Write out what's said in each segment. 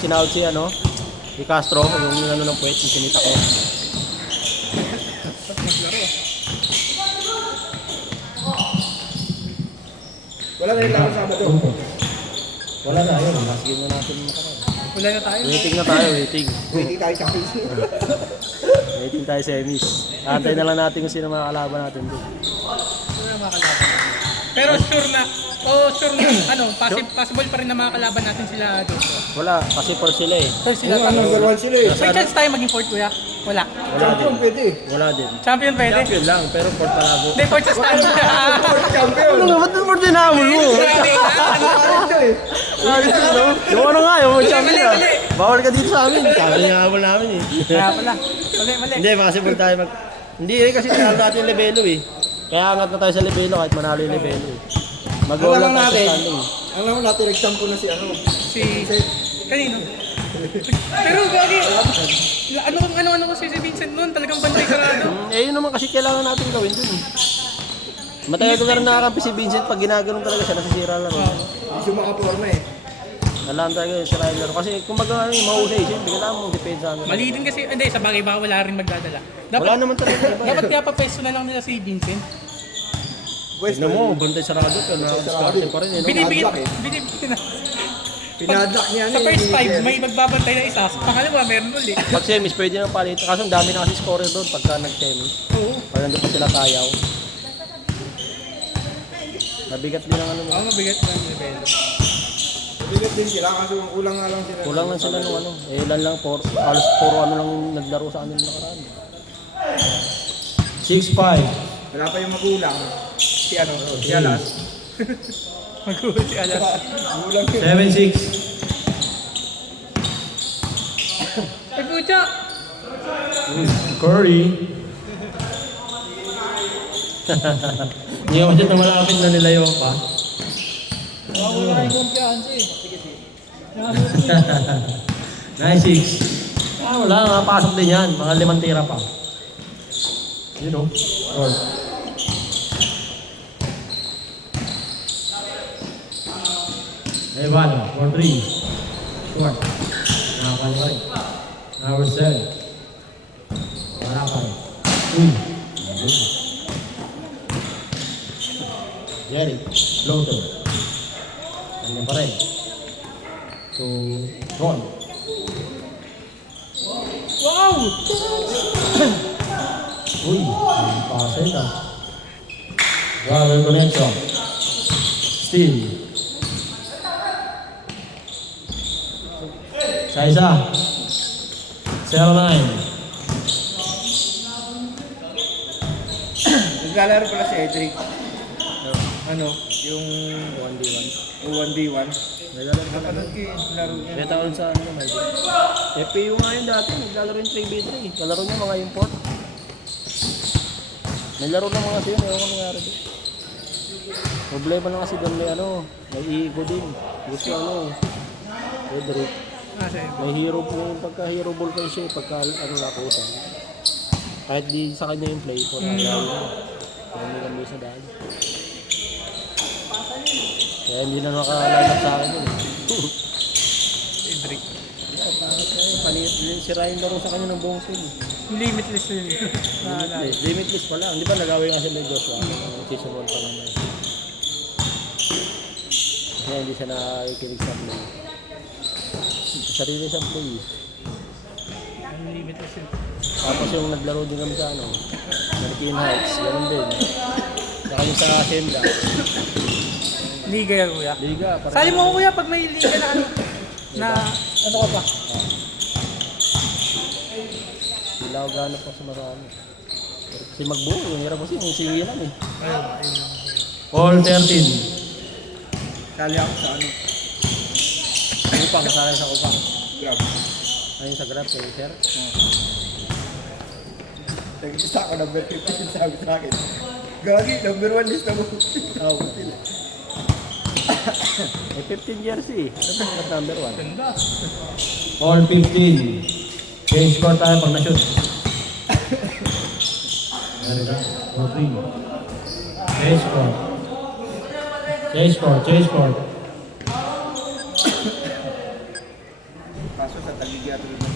sinahod si si Castro, yung ng puwet, yung sinita ko. Wala na yung laro Sabado. Wala na, yun. Last game na natin makaraan. Wala na tayo. Waiting na tayo, waiting. Waiting tayo sa face. Waiting tayo sa semis. Antay na lang natin kung sino mga kalaban natin doon. Wala na mga kalaban. Pero sure na, possible pa rin na mga kalaban natin sila doon. Wala, kasi for sila eh. Sir, sila Number 1 sila eh. may chance tayo maging fourth, kuya? Wala. Wala din. Champion pwede. Wala din. Champion pwede? Champion lang, pero fourth palago. Hindi, fourth sa standard. Champion. Ano nga, ba't yung fourth dinamol mo? Yung nga, yung champion ah. Bawal ka dito sa amin. Sabi niya habol namin eh. Kaya pala. Mali. Hindi, possible tayo mag... Hindi eh, kasi tinalo natin yung Lebelo eh. Kaya angat na tayo sa Lebelo kahit manalo yung Lebelo eh. Mag-goal lang tayo sa standing. Alam mo natin, example na si Si... Kanino? Pero gagi, ano ko si Vincent noon, talagang bantay sarado. Yun naman kasi kailangan natin gawin dun eh. Matagal ko na rin nakakampi si Vincent pag ginaganon talaga siya, nasisira lang. Hindi siya makaporma eh. Alam talaga yung sirahin laro. Kasi kung magawa yung mahusay siya, hindi kailangan mong depensa. Mali din kasi, hindi, sa bagay baka wala rin magdadala. Wala naman talaga iba. Dapat kaya pa-peso na lang nila si Vincent. Tignan mo, bantay sarado ka, nakakascarte pa rin eh. Binibigit na. Pinadlock niya Sa first five, may magbabantay na isa. Sa pangalawa, meron ulit. Pag semis, pwede nang palitan. Kaso ang dami na kasi scorer doon pagka nag-semis. Oo. Pag nandun pa sila tayaw. Nabigat din ang mo. Oo, mabigat lang yung level. Bigat din sila kasi kulang nga lang sila. Kulang lang sila nung ilan lang, alas 4 lang naglaro sa amin nakaraan. 6-5. Wala pa yung magulang. Si Alas. Mag-uwi si Alas. Magulang yun. 7-6. Ay, pucha! Curry. Hindi ako dyan na malapit na nilayo pa. Wala yung kumpiyansa eh. 9-6. Wala, nakapasok din yan. Mga 5 tira pa. You know. Or. Evan, for 3. Short. Nakakal rin. Number 7. Wala pa rin. Jerry, floater. Ganyan pa rin. So, Ron. Wow! Uy, pasay na. Grabe connection. Steal. Sa isa. 0-9. Naglalaro pala si Edric. Yung 1v1. O 1v1. Napanood ko yung laro niya. Kaya taon sa may FPU nga yun dati. Naglalaro yung 3v3. Naglalaro niya mga import. Naglaro ng mga siya. Ewan ko nangyari doon. Problema lang kasi doon may ego din. Gusto Edric. May hero po yung pagka-hero ball pa siya, pagka lakutan. Kahit di sa kanya yung play, wala lang. Kaya hindi kami sa daan. Kaya hindi na naka-line up sa akin yun. Edric. Sira yung laro sa kanya ng buong team. Limitless yun. Limitless pa lang. Di ba nagawin nga sila ng Joshua? Season 1 pa naman. Kaya hindi siya nakikinig sa play. Sarili siyang play. Limitless yun. Tapos yung naglaro din kami sa Marquin Heights. Ganun din. Saka yung sa Hacienda. Liga yan, kuya. Liga. Sali mo ko, kuya, pag may liga na ano ka pa? Ilaw gana pa sa marami. Kasi magbuo, yung hirap kasi yung singilan eh. All 13. Sali ako sa Upang, kasali sa upang. Grab. Ayun sa grab kay sir. Nag-isa ako, number 15 sabi sa akin. Gagi, number 1 list ako. Sabi sila. May 15 jersey. Ito yung number 1. Ganda. All 15. Change score tayo pag na-shoot. There go. All 3. Change score. Change score. Change score. Kaso sa Taligya tuloy na.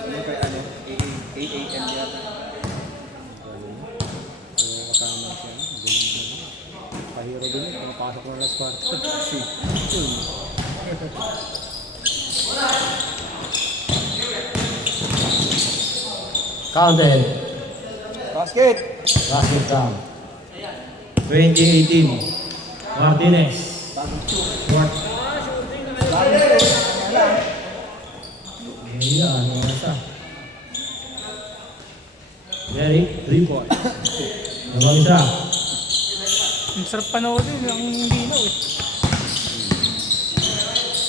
Ano kay ano? AAM yata. Kasama siya. Pahiro din eh. Pumapasok na last quarter. Counted. Basket! Basket down. 2018. Martinez. Short. Ayan, mga isa. Derek, 3 points. Namang isa. Ang sarap panoorin. Ang linaw eh.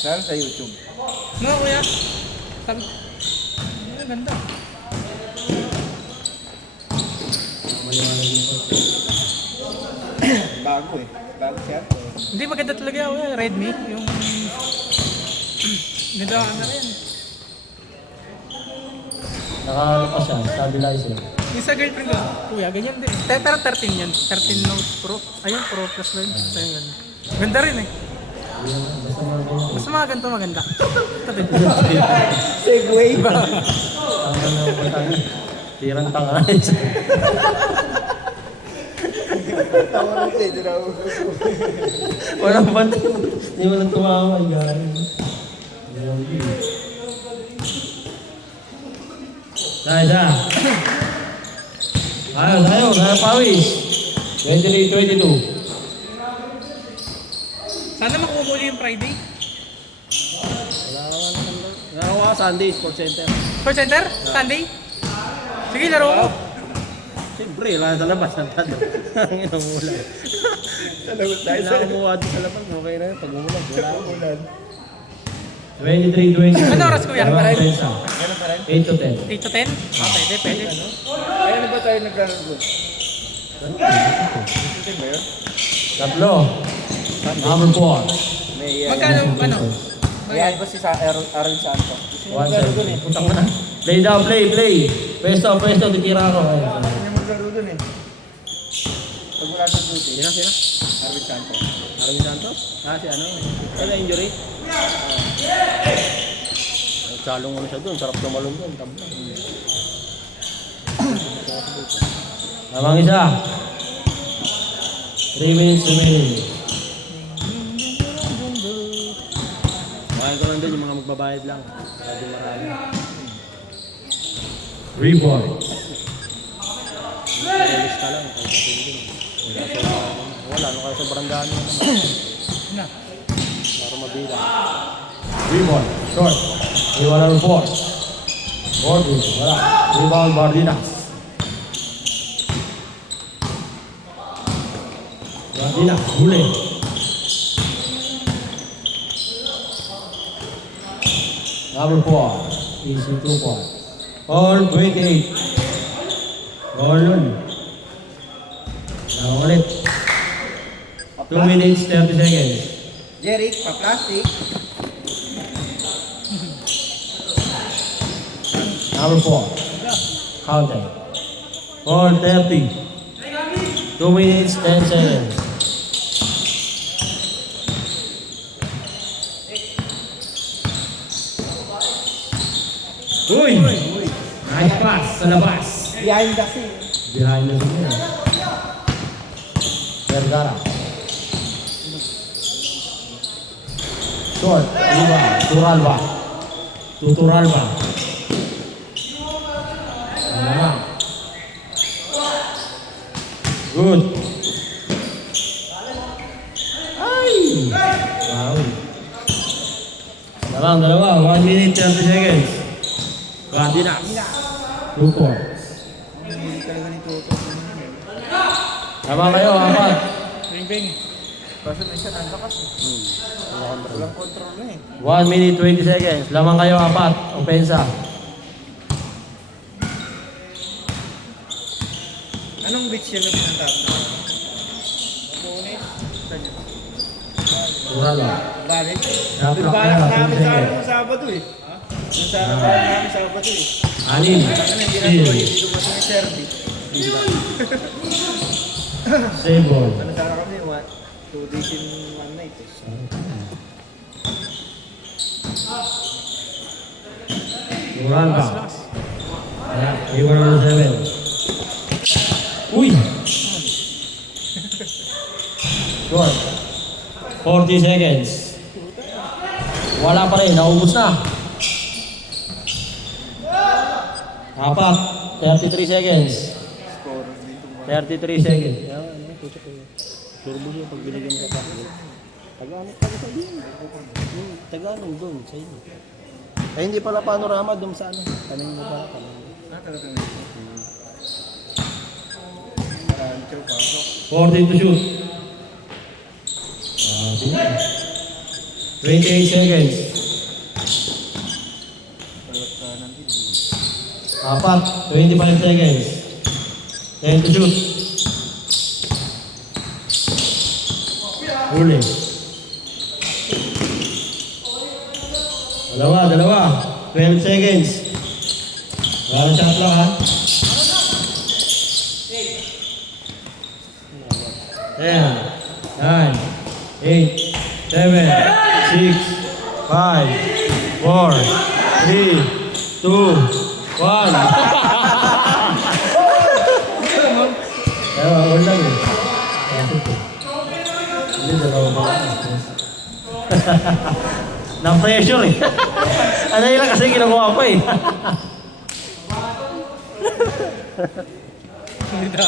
Saan sa YouTube? No, kuya? Sabi. Ang ganda. Maliwanag yung Bago eh. Bago siya. Hindi, maganda talaga ako. Redmi. Yung... Ganda ka na rin. Nakaano pa siya, stabilizer. Yung sa girlfriend ko, kuya, ganyan din. Pero 13 yan. 13 Note Pro. Ayun, Pro Plus ba yun? Ayun. Ganda rin eh. Basta mga ganyan. Mas mga ganito maganda. Segway ba? Tama na ang matangin. Tirang tangalan. Tawa na siya. Hindi na ako. Walang bantay. Hindi mo lang tumawa. Ay, gano'n. Nice, ha? Ayos, ayos. Ayos, pawis. 23-22. Sana makuha mo ulit yung Friday. Nakawa Sunday, Sports Center. Sports Center? Sunday? Sige, laro ko. Siyempre, wala sa labas. Nantado. Ang inang ulan. Salamat tayo Kaya sa kumuha doon sa labas. Okay na yun. Pag umulan, wala. ulan. 23-22. Ano oras, kuya? Dalawang pensa. Ganun pa rin? 8 to 10. 8 to 10? Ah, pwede, pwede. Ay, ano ba tayo naglaro doon? Ito ba yun? Tatlo. Number 4. May Magkano, ano? Ayan ko si Aaron Santo. 1-7. Puntang ka na. Play down, play. Pwesto, titira ako. Ayun. Hindi mo maglaro doon eh. Pag wala sa duty. Sino? Aaron Santo. Arvin Santos? Si ano? Ano injury? Salong ano siya doon. Sarap tumalong doon. Tabla. Namang isa. 3 minutes remaining. Kaya ko lang doon yung mga magbabayad lang. Medyo marami. 3 points. Release ka lang. Kahit natin din. Wala. Ano kaya sobrang dami naman. Na. Para mabilang. 3 points. Short. Iwala ng 4. 4 wala. Rebound Bardinas. Bardinas, huli. Number 4. Easy 2 points. All 28. Gordon. Now ulit. 2 minutes, 30 seconds. Jerry, pa-plastic. Number 4. Counting. 4:30. 2 minutes, 10 seconds. Uy! Nice pass sa labas. Behind the scene. Behind the scene. Vergara. Short. Iba. Turalba. Tuturalba. Naman. Good. Ay! Wow. Dalawa. 1 minute, 30 seconds. Bardinas. 2 points. Hindi talaga ni Toto. Tama kayo, apat. Bing-bing. Kaso minsan ang lakas eh. Walang control na eh. 1 minute, 20 seconds. Lamang kayo, apat. Ang pensa. Anong beach yung pinatawag na? Mapunit. Saan yun? Tural. Balik. Dapat Balak na, namin 20 sa seconds. yung Sabado eh. Yung sa balak namin sa Sabado eh. 6. Ano hindi na tuloy, 7. hindi dumating yung service. 7. Ano sana kami, 2 days in 1 night eh. Duranta. Rebound number 7. Uy! Short. 40 seconds. Wala pa rin, naubos na. Apat. 33 seconds. 33 seconds. Kaya ano, puso ko yun. Turbo siya pag binigyan ka pa. Taga sa iyo. Tagalog doon sa iyo. Eh hindi pala panorama doon sa ano. Tanong mo ba? Tanong mo. 14 to shoot. 28 seconds. Apat. 25 seconds. 10 to shoot. Huli. Dalawa. 12 seconds. Wala shot lang ha. 10, 9, 8, 7, 6, 5, 4, 3, 2, 1. Wala lang eh. Hindi, dalawa ba? Na-pressure eh. Ano yun lang kasi ginagawa ko eh. Hindi daw.